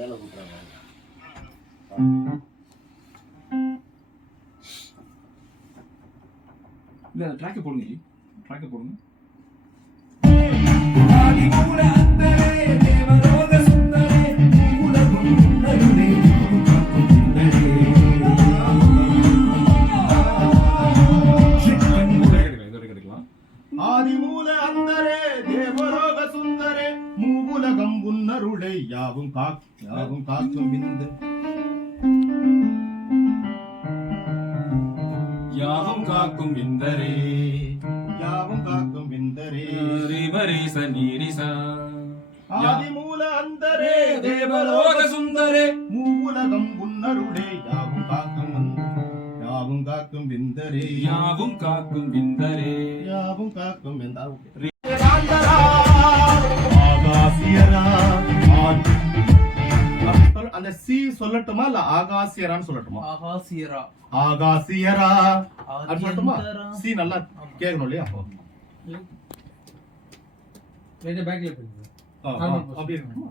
மேலே கூட்டுறாங்க. இல்லை ட்ராக்கை போடுங்க, ட்ராக்கை போடுங்க. ஆதிமூல அந்தரே தேவலோக சுந்தரே மூவுலகம் உன்னருளை யாவும் காக்கும் விந்து யாவும் காக்கும் விந்தரே யாவும் காக்கும் விந்தரே ரிவரிச நீரிசா ஆதிமூல அந்தரே தேவலோக சுந்தரே மூவுலகம் உன்னருளை யாவும் காக்கும் விந்தரே யாவும் காக்கும் விந்தரே யாவும் காக்கும் விந்தரே அந்த சி சொல்லட்டுமா இல்ல ஆகாசியரான்னு சொல்லட்டுமா? ஆகாசியரா அது சொல்லட்டுமா? சி நல்லா கேட்கணும் இல்லையா? அப்படி இருக்கணுமா?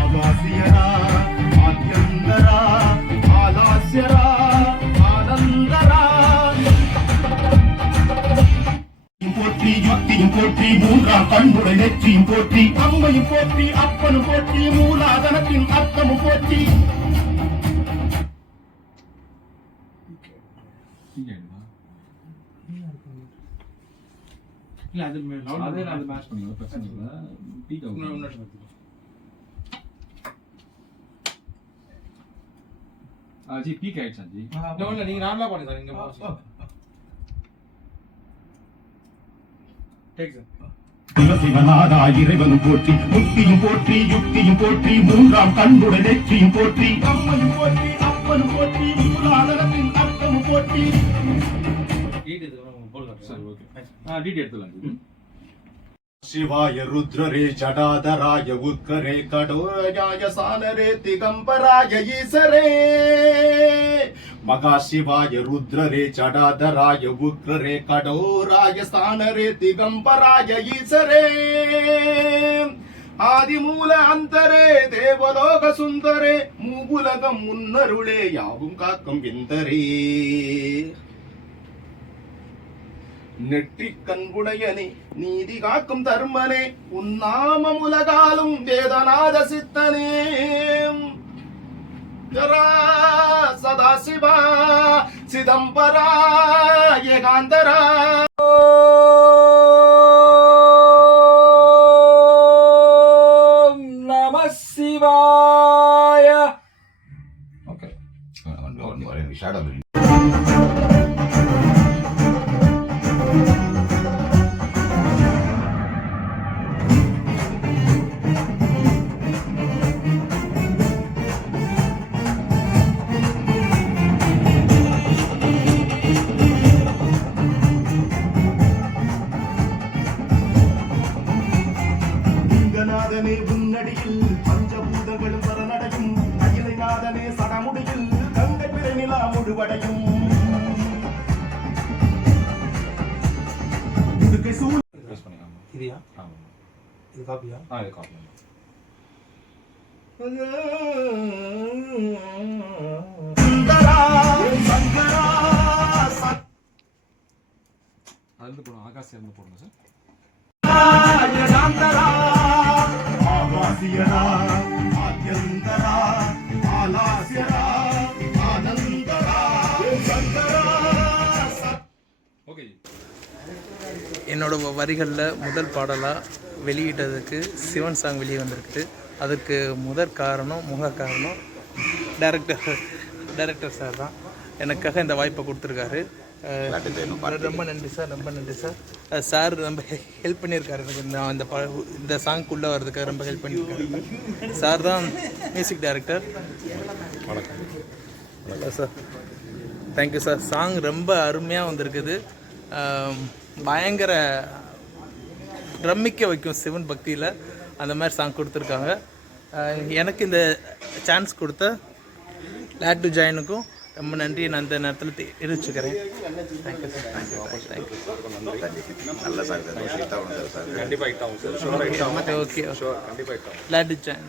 ஆகாசியரா ஆத்யந்தரா ஆலாஸ்யரா ஆனந்தரா போற்றி யுக்தியும் போற்றி மூன்றாம் கண்புடை நெற்றியும் போற்றி அம்மையும் போற்றி அப்பனும் போற்றி மூலாதனத்தின் அர்த்தமும் போற்றி. இல்ல அது மேட்ச் பண்ணுங்க, பிரச்சனை இல்ல. பீக் ஆகும். ஜி பீக் ஆயிடுச்சா ஜி? இல்ல நீங்க நார்மலா பாருங்க சார். இங்க டேக் சார். சிவநாதா இறைவனும் போற்றி முக்தியும் போற்றி யுக்தியும் போற்றி மூன்றாம் கண்புடை நெற்றியும் போற்றி அம்மையும் போற்றி அப்பனும் போற்றி மூலாதனத்தின் அர்த்தமும் போற்றி. शिवाय रुद्ररे जडाधराय उत्करे कडोराय सानरे दिगंबराय ईसरे महाशिवाय रुद्ररे जडाधराय उत्करे कडोराय सानरे दिगंबराय ईसरे ஆதிமூல அந்தரே தேவலோக சுந்தரே மூவுலகம் முன்னருளே யாவும் காக்கும் விந்தரே நெற்றிக் கண்புடையனே நீதி காக்கும் தர்மனே உன்னாமம் உலகாலும் வேதநாத சித்தனே சதாசிவா சிதம்பரா ஏகாந்தரா நம சிவாய. ஓகே நாதனே உன்னடியில் பஞ்சபூதங்களும் சரணடையும் அகிலை நாதனே சடமுடியில் கங்கை பிறை நிலா முழுவடையும் இதுயா இது காப்பியா? இது காப்பி. அது போடுங்க, ஆகாசி இருந்து போடுங்க சார். என்னோட வரிகளில் முதல் பாடலாக வெளியிட்டதுக்கு சிவன் சாங் வெளியே வந்திருக்கு. அதுக்கு முக காரணம் டைரக்டர் சார் தான். எனக்காக இந்த வாய்ப்பை கொடுத்துருக்காரு. ரொம்ப நன்றி சார், ரொம்ப நன்றி சார். சார் ரொம்ப ஹெல்ப் பண்ணியிருக்காரு எனக்கு இந்த சாங்க்குள்ளே வர்றதுக்காக ரொம்ப ஹெல்ப் பண்ணியிருக்காரு. சார் தான் மியூசிக் டைரக்டர். வணக்கம் சார். Thank you sir. சாங் ரொம்ப அருமையாக வந்திருக்குது. பயங்கர ரம்மிக்க வைக்கும் சிவன் பக்தியில். அந்த மாதிரி சாங் கொடுத்துருக்காங்க. எனக்கு இந்த சான்ஸ் கொடுத்த லேட் டு ஜாயினுக்கும் ரொம்ப நன்றி. நான் அந்த நேரத்தில் தெரிவிச்சுக்கிறேன். Thank you sir. தேங்க்யூ. நல்ல சாங் சார். ஓகே லாடிச்சான்.